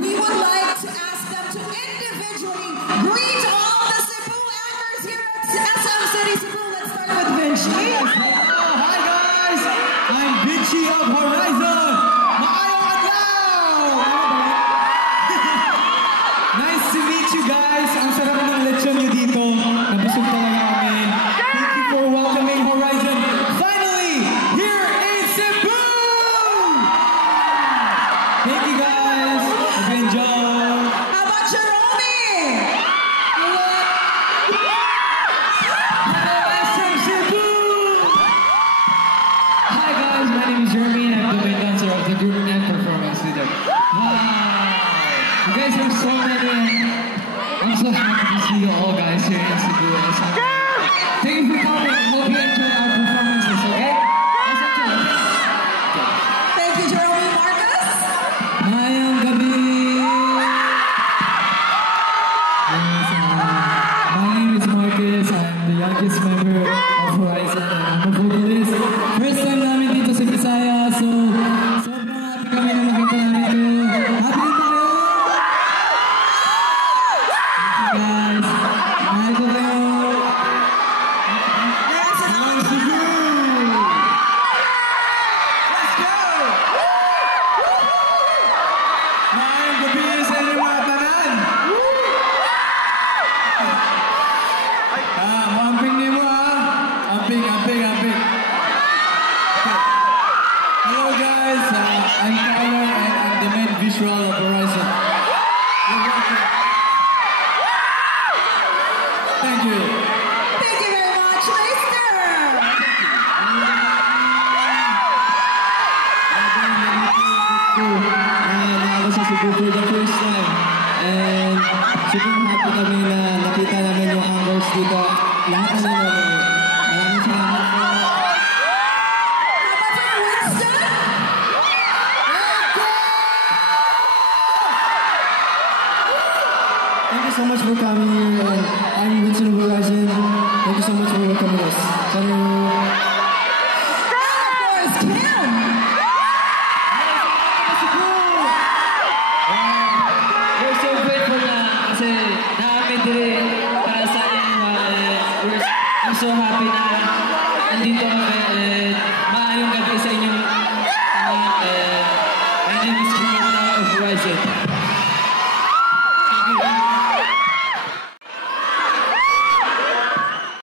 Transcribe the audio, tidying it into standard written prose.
we would like to ask them to individually greet all the Cebu actors here at SM City Cebu. Let's start with Vinci. Hi guys! I'm Vinci of Horizon! Maayong adlaw! Nice to meet you guys! Ang sarap ng lechon nyo dito. Nabusog talaga kami. Thank you for welcoming Horizon finally here in Cebu! Thank you guys! Hope you enjoy! How about Jerome? Hello SM Cebu! Hi guys, my name is Jeremy and I'm the main dancer of the group and performance leader. Wow! You guys have so many and I'm so happy to see you all guys here in Cebu. Thank you for coming. Hope you enjoy our performances, okay? Let's enjoy it. Thank you, Jerome. Marcus? Mayang gabi! Yes, my name is Marcus. I'm the youngest member of Horizon and I'm a vocalist. First time namin dito sa Bisaya, so sobrang happy kami na makita namin kayo. Happy dito kayo! Thank you guys! Hi ko kayo! Hello Cebu! Let's go! Mayang gabi sa inyong mga tanan! Amping ni mo amping. Hello guys, I'm Tyler and I'm the main visual of Horizon. You're welcome. Thank you. Thank you very much, Leicester. Ako sa Cebu for the first time. And sobrang happy kami na nakita namin yung anglers dito. Lahat na nila. Maraming salamat po. How about for Winston? Thank you so much for coming here. And I'm Winston of Horizon. Thank you so much for welcoming us. And of course, Kim. We're so grateful na kasi namin din para sa inyo. I'm so happy na nandito